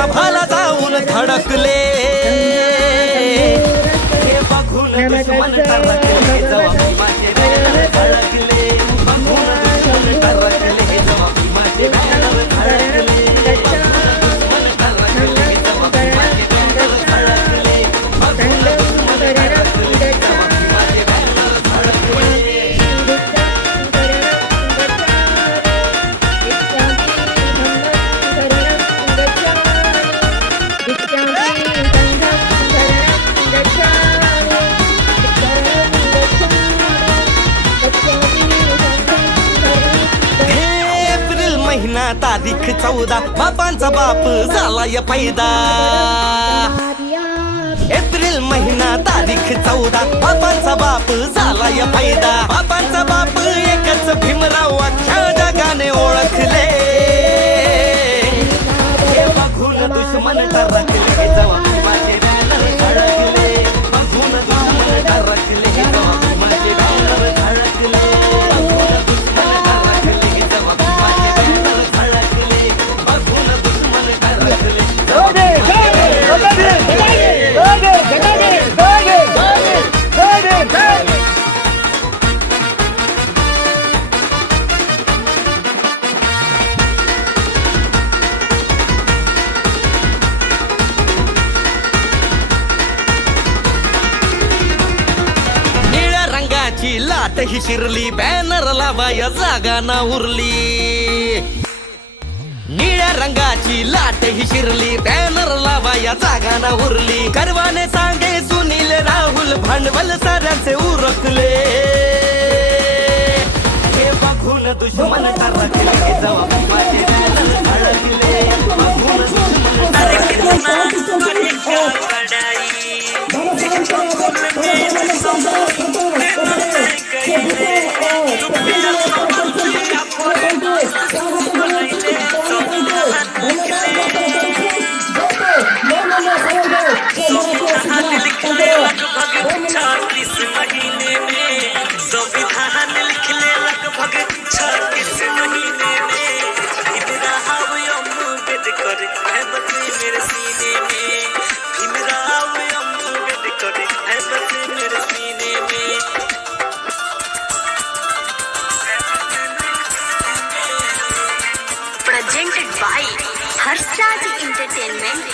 नाभाला जाऊन धडकले हे बघून दुश्मन टरकले जेव्हा भीमाचे बॅनर धडकले बघून दुश्मन टरकले जेव्हा भीमाचे बॅनर धडकले बघून दुश्मन टरकले जेव्हा भीमाचे बॅनर धडकले बघून दुश्मन टरकले जेव्हा भीमाचे बॅनर धडकले महिना तारीख 14 बापांचा बाप झालाय पैदा एप्रिल महिना तारीख 14 बापांचा बाप झालाय पैदा बापांचा बाप एकच भीमराव अख्ख्या जगाने ओळखले हे बघून दुश्मन टरकले जेव्हा भीमाचे बॅनर धडकले बघून दुश्मन टरकले जेव्हा भीमाचे बॅनर धडकले बघून दुश्मन टरकले जेव्हा भीमाचे बॅनर धडकले बघून दुश्मन टरकले निळ्या रंगाची लाट ही शिरली बॅनर लावाया जागा ना उरली निळ्या रंगाची लाट ही शिरली बॅनर लावाया जागा ना उरली गर्वाने सांगे सुनील राहुल भांडवल साऱ्यांचे उरकले हे बघून दुश्मन टरकले जेव्हा भीमाचे बॅनर धडकले बघून दुश्मन टरकले संविधान लिखले लगभग 36 महीने में भीमराव अम्बेडकर है बसे मेरे सीने में भीमराव अम्बेडकर है बसे मेरे सीने में Presented by Harshad Entertainment.